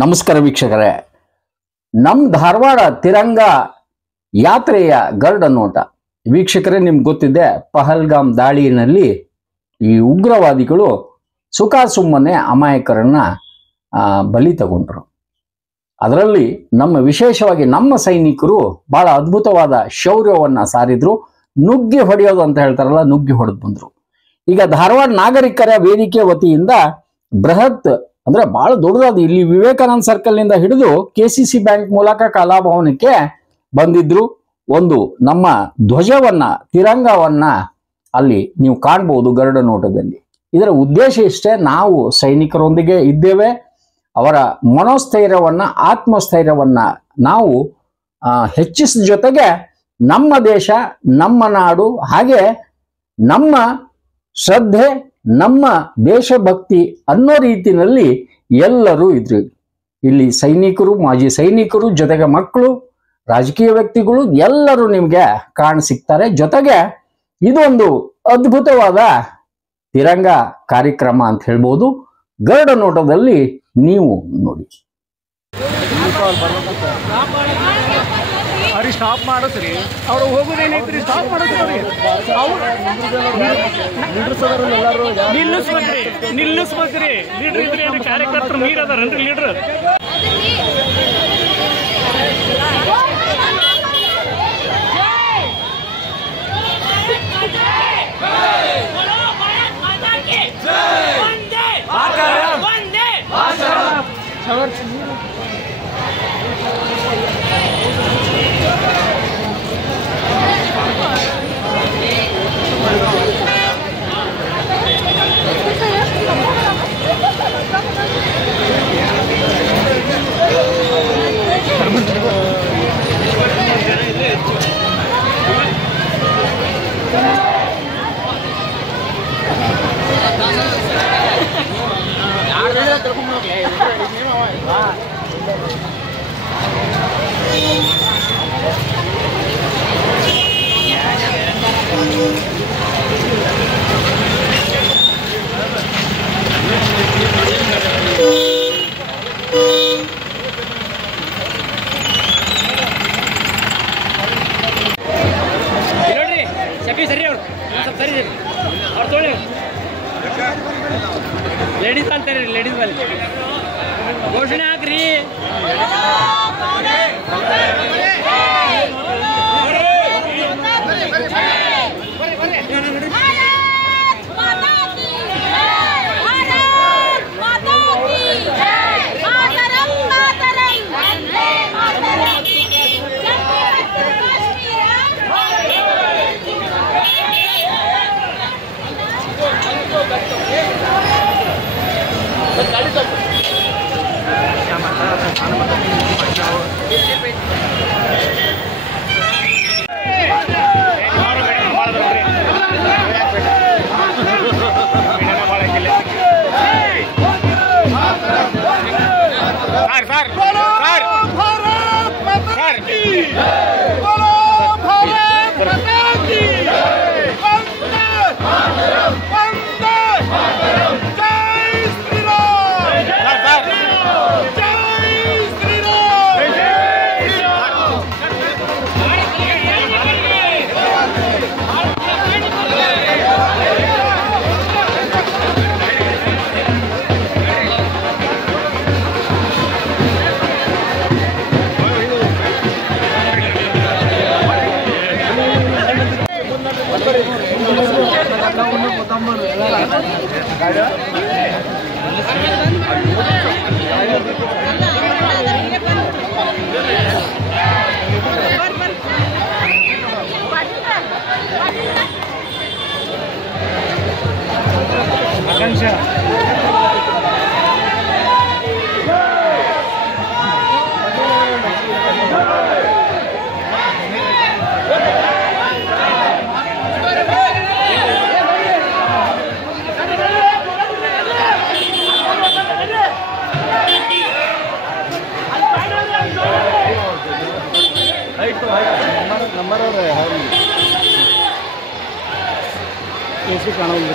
ನಮಸ್ಕಾರ ವೀಕ್ಷಕರೇ, ನಮ್ಮ ಧಾರವಾಡ ತಿರಂಗ ಯಾತ್ರೆಯ ಗರುಡ ನೋಟ. ವೀಕ್ಷಕರೇ, ನಿಮ್ಗೆ ಗೊತ್ತಿದೆ, ಪಹಲ್ಗಾಮ್ ದಾಳಿಯಲ್ಲಿ ಈ ಉಗ್ರವಾದಿಗಳು ಸುಮ್ಮನೆ ಅಮಾಯಕರನ್ನ ಬಲಿ ತಗೊಂಡ್ರು. ಅದರಲ್ಲಿ ವಿಶೇಷವಾಗಿ ನಮ್ಮ ಸೈನಿಕರು ಬಹಳ ಅದ್ಭುತವಾದ ಶೌರ್ಯವನ್ನ ಸಾರಿದ್ರು. ನುಗ್ಗಿ ಹೊಡೆಯೋದು ಅಂತ ಹೇಳ್ತಾರಲ್ಲ, ನುಗ್ಗಿ ಹೊಡೆದು ಬಂದ್ರು. ಈಗ ಧಾರವಾಡ ನಾಗರಿಕರ ವೇದಿಕೆ ವತಿಯಿಂದ ಬೃಹತ್ ಅಂದ್ರೆ ಬಹಳ ದೊಡ್ಡದಾದ, ಇಲ್ಲಿ ವಿವೇಕಾನಂದ ಸರ್ಕಲ್ ನಿಂದ ಹಿಡಿದು KCC ಬ್ಯಾಂಕ್ ಮೂಲಕ ಕಲಾಭವನಕ್ಕೆ ಬಂದಿದ್ರು. ಒಂದು ನಮ್ಮ ಧ್ವಜವನ್ನ, ತಿರಂಗವನ್ನ ಅಲ್ಲಿ ನೀವು ಕಾಣಬಹುದು ಗರುಡ ನೋಟದಲ್ಲಿ. ಇದರ ಉದ್ದೇಶ ಇಷ್ಟೇ, ನಾವು ಸೈನಿಕರೊಂದಿಗೆ ಇದ್ದೇವೆ. ಅವರ ಮನೋಸ್ಥೈರ್ಯವನ್ನ, ಆತ್ಮಸ್ಥೈರ್ಯವನ್ನ ನಾವು ಹೆಚ್ಚಿಸಿದ ಜೊತೆಗೆ ನಮ್ಮ ದೇಶ, ನಮ್ಮ ನಾಡು, ಹಾಗೆ ನಮ್ಮ ಶ್ರದ್ಧೆ, ನಮ್ಮ ದೇಶಭಕ್ತಿ ಅನ್ನೋ ರೀತಿಯಲ್ಲಿ ಎಲ್ಲರೂ ಇದ್ರು. ಇಲ್ಲಿ ಸೈನಿಕರು, ಮಾಜಿ ಸೈನಿಕರು, ಜೊತೆಗೆ ಮಕ್ಕಳು, ರಾಜಕೀಯ ವ್ಯಕ್ತಿಗಳು ಎಲ್ಲರೂ ನಿಮ್ಗೆ ಕಾಣ ಸಿಗ್ತಾರೆ. ಜೊತೆಗೆ ಇದೊಂದು ಅದ್ಭುತವಾದ ತಿರಂಗ ಕಾರ್ಯಕ್ರಮ ಅಂತ ಹೇಳ್ಬೋದು. ಗರುಡ ನೋಟದಲ್ಲಿ ನೀವು ನೋಡಿ. ಅವ್ರಿಗೆ ಸ್ಟಾಪ್ ಮಾಡಿಸ್ರಿ, ಅವ್ರು ಹೋಗೋದೇನೈತ್ರಿ, ಸ್ಟಾಪ್ ಮಾಡಿಸ್ರಿ, ನಿಲ್ಲಿಸ್ಬೇಕ್ರಿ. ಲೀಡ್ರ್ ಇದ್ರಿ, ಕಾರ್ಯಕರ್ತರು ನೀರ್ ಅದಾರನ್ರಿ ಲೀಡ್ರ್. ಲೇಡೀಸ್ ಅಂತಾರೆ, ಲೇಡೀಸ್ ಮೇಲೆ ಘೋಷಣೆ ಹಾಕ್ರಿ. ಕಾಣೋದು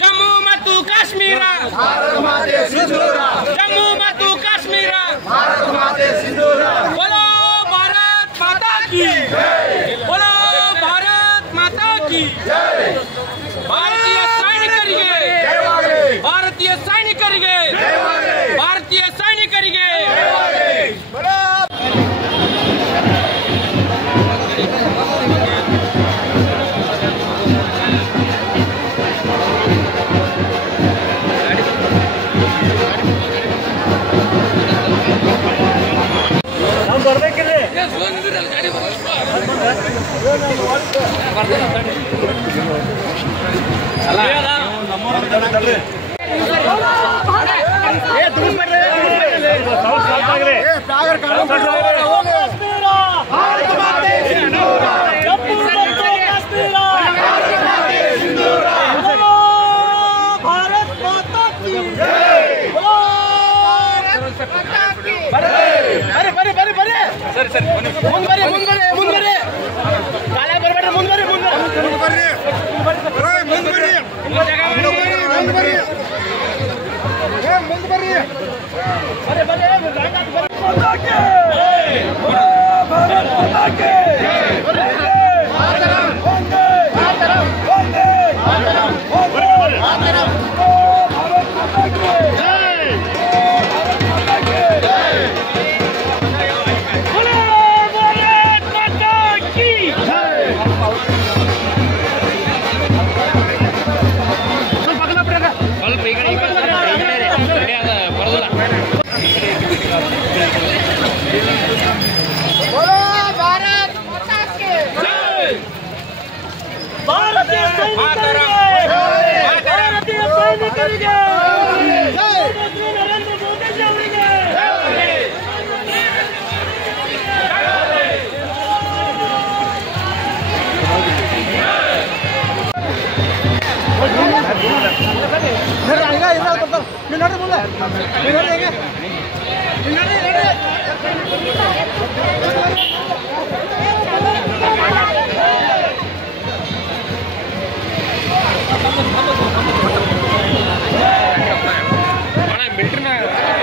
ಜಮ್ಮು ಮತ್ತು ಕಾಶ್ಮೀರ ಜಮ್ಮು ಮತ್ತು ಕಾಶ್ಮೀರ ಬೋಲೋ ಭಾರತ್ ಮಾತಾ ಕಿ ಬೋಲೋ ಭಾರತ್ ಮಾತಾ ಕಿ ಭಾರತೀಯ ಸೈನಿಕರಿಗೆ ಭಾರತೀಯ ಸೈನಿಕರಿಗೆ ಭಾರತೀಯ ಸೈನಿಕರಿಗೆ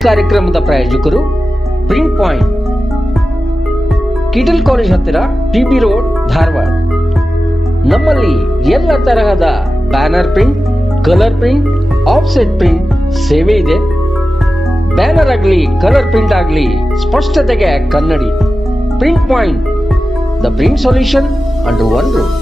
ಕಾರ್ಯಕ್ರಮದ ಪ್ರಾಯೋಜಕರು ಪ್ರಿಂಟ್ ಪಾಯಿಂಟ್, ಕಿಟಲ್ ಕಾಲೇಜ್ ಹತ್ತಿರ, ಟಿಬಿ ರೋಡ್, ಧಾರವಾಡ. ನಮ್ಮಲ್ಲಿ ಎಲ್ಲ ತರಹದ banner print, colour print, offset print ಸೇವೆ ಇದೆ. ಬ್ಯಾನರ್ ಆಗಲಿ, ಕಲರ್ ಪ್ರಿಂಟ್ ಆಗಲಿ, ಸ್ಪಷ್ಟತೆಗೆ ಕನ್ನಡಿ. Print point, the print solution under one roof.